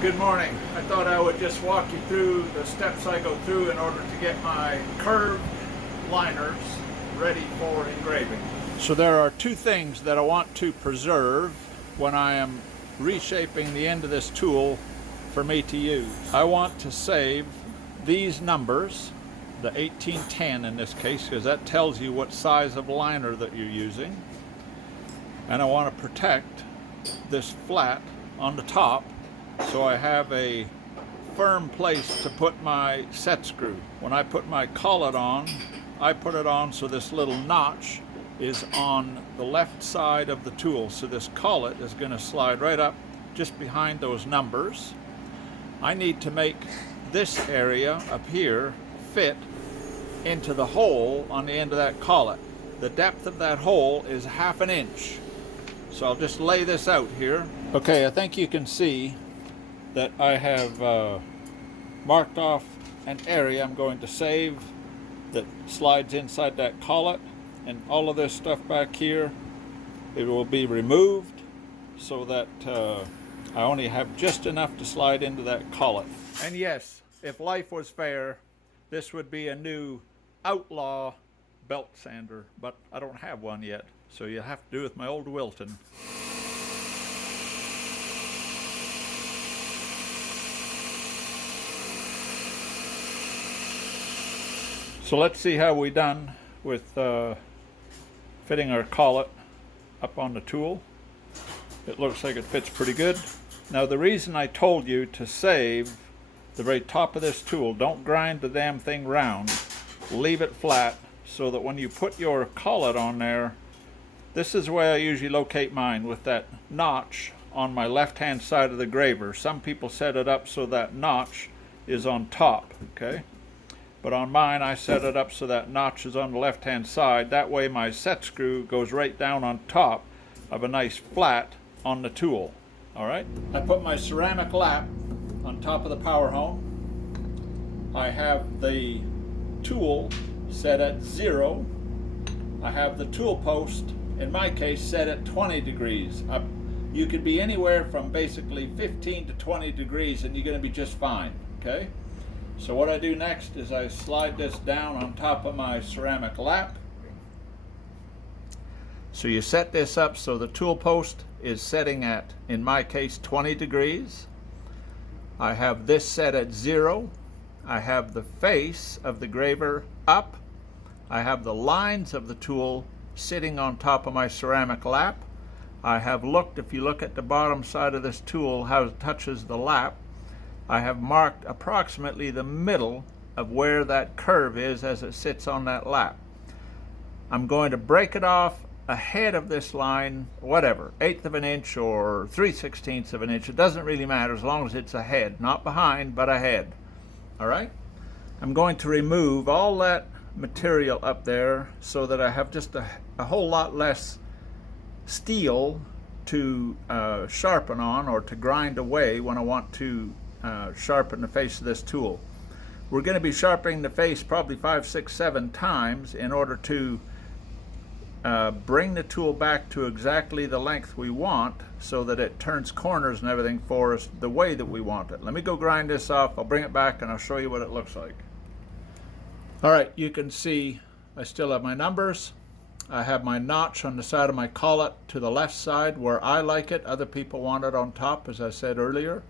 Good morning. I thought I would just walk you through the steps I go through in order to get my curved liners ready for engraving. So there are two things that I want to preserve when I am reshaping the end of this tool for me to use. I want to save these numbers, the 1810 in this case, because that tells you what size of liner that you're using. And I want to protect this flat on the top, so I have a firm place to put my set screw. When I put my collet on, I put it on so this little notch is on the left side of the tool. So this collet is going to slide right up just behind those numbers. I need to make this area up here fit into the hole on the end of that collet. The depth of that hole is 1/2 inch. So I'll just lay this out here. Okay, I think you can see that I have marked off an area I'm going to save that slides inside that collet, and all of this stuff back here, it will be removed so that I only have just enough to slide into that collet. And yes, if life was fair, this would be a new outlaw belt sander, but I don't have one yet, so you'll have to do with my old Wilton. So let's see how we done with fitting our collet up on the tool. It looks like it fits pretty good. Now the reason I told you to save the very top of this tool, don't grind the damn thing round, leave it flat so that when you put your collet on there, this is the way I usually locate mine, with that notch on my left hand side of the graver. Some people set it up so that notch is on top, okay? But on mine, I set it up so that notch is on the left-hand side. That way my set screw goes right down on top of a nice flat on the tool. All right? I put my ceramic lap on top of the power hone. I have the tool set at 0. I have the tool post, in my case, set at 20 degrees. You could be anywhere from basically 15 to 20 degrees and you're going to be just fine, okay? So what I do next is I slide this down on top of my ceramic lap. So you set this up so the tool post is setting at, in my case, 20 degrees. I have this set at 0. I have the face of the graver up. I have the lines of the tool sitting on top of my ceramic lap. I have looked, if you look at the bottom side of this tool, how it touches the lap. I have marked approximately the middle of where that curve is as it sits on that lap. I'm going to break it off ahead of this line, whatever, 1/8 of an inch or 3/16 of an inch. It doesn't really matter as long as it's ahead, not behind, but ahead. All right? I'm going to remove all that material up there so that I have just a whole lot less steel to sharpen on or to grind away when I want to sharpen the face of this tool. We're going to be sharpening the face probably 5, 6, 7 times in order to bring the tool back to exactly the length we want so that it turns corners and everything for us the way that we want it. Let me go grind this off. I'll bring it back and I'll show you what it looks like. All right, you can see I still have my numbers. I have my notch on the side of my collet to the left side where I like it. Other people want it on top, as I said earlier.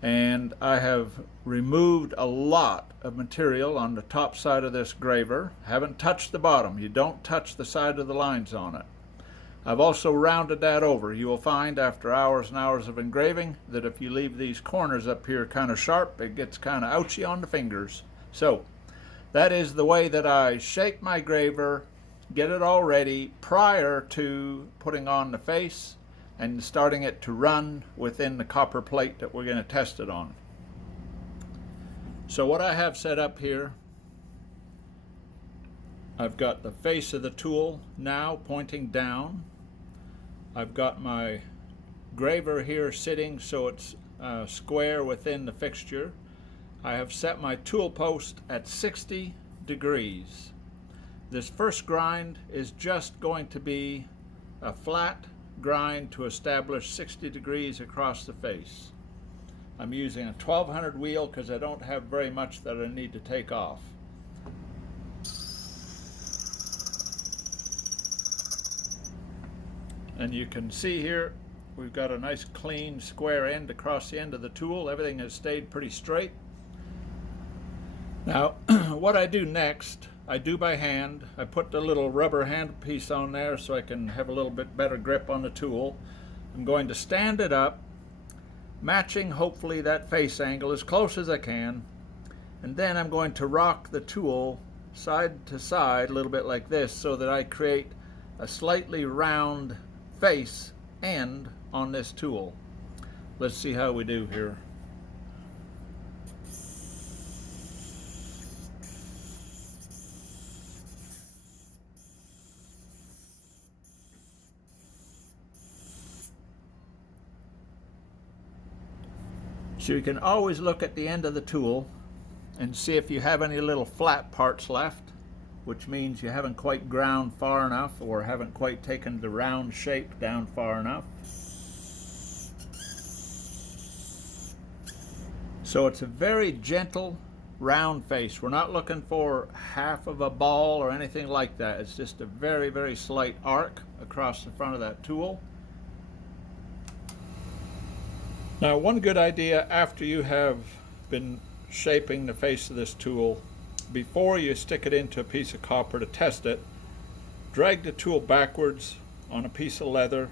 And I have removed a lot of material on the top side of this graver. Haven't touched the bottom. You don't touch the side of the lines on it. I've also rounded that over. You will find after hours and hours of engraving that if you leave these corners up here kind of sharp, it gets kind of ouchy on the fingers. So that is the way that I shape my graver, get it all ready prior to putting on the face and starting it to run within the copper plate that we're going to test it on. So what I have set up here, I've got the face of the tool now pointing down. I've got my graver here sitting so it's square within the fixture. I have set my tool post at 60 degrees. This first grind is just going to be a flat grind to establish 60 degrees across the face. I'm using a 1200 wheel because I don't have very much that I need to take off. And you can see here we've got a nice clean square end across the end of the tool. Everything has stayed pretty straight. Now what I do next, I do by hand. I put the little rubber handpiece on there so I can have a little bit better grip on the tool. I'm going to stand it up, matching hopefully that face angle as close as I can, and then I'm going to rock the tool side to side a little bit like this so that I create a slightly round face end on this tool. Let's see how we do here. So you can always look at the end of the tool and see if you have any little flat parts left, which means you haven't quite ground far enough or haven't quite taken the round shape down far enough. So it's a very gentle round face. We're not looking for half of a ball or anything like that. It's just a very, very slight arc across the front of that tool. Now, one good idea after you have been shaping the face of this tool, before you stick it into a piece of copper to test it, drag the tool backwards on a piece of leather,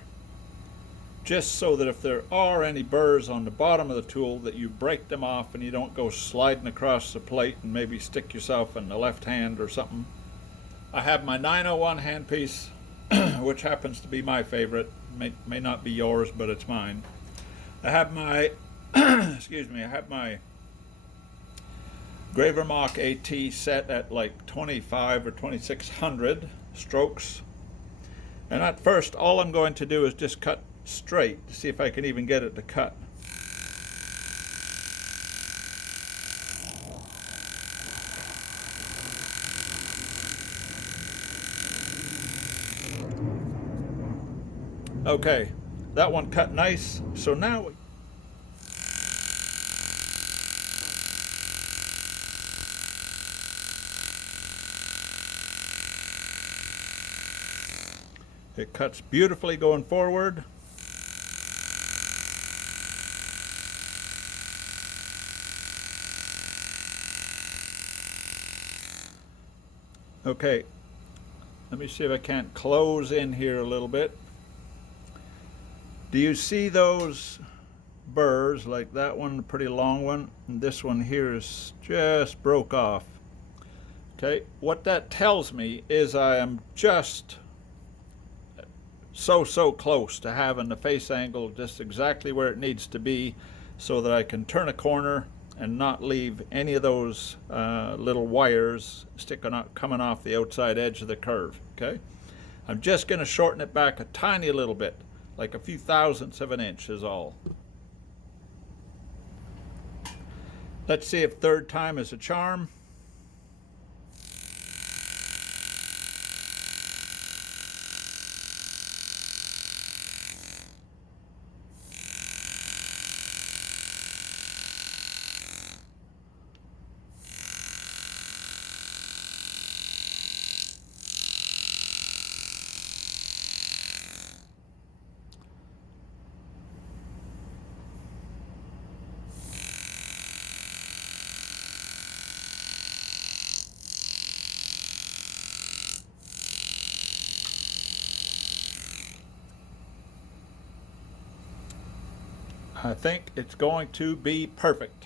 just so that if there are any burrs on the bottom of the tool, that you break them off and you don't go sliding across the plate and maybe stick yourself in the left hand or something. I have my 901 handpiece, which happens to be my favorite. May not be yours, but it's mine. I have my excuse me, I have my Engraver Mach AT set at like 25 or 2600 strokes. And at first all I'm going to do is just cut straight to see if I can even get it to cut. Okay, that one cut nice. So now it cuts beautifully going forward. Okay, let me see if I can't close in here a little bit. Do you see those burrs, like that one, a pretty long one, and this one here is just broke off? Okay, what that tells me is I am just so close to having the face angle just exactly where it needs to be so that I can turn a corner and not leave any of those little wires coming off the outside edge of the curve. Okay, I'm just going to shorten it back a tiny little bit, like a few thousandths of an inch is all. Let's see if third time is a charm. I think it's going to be perfect.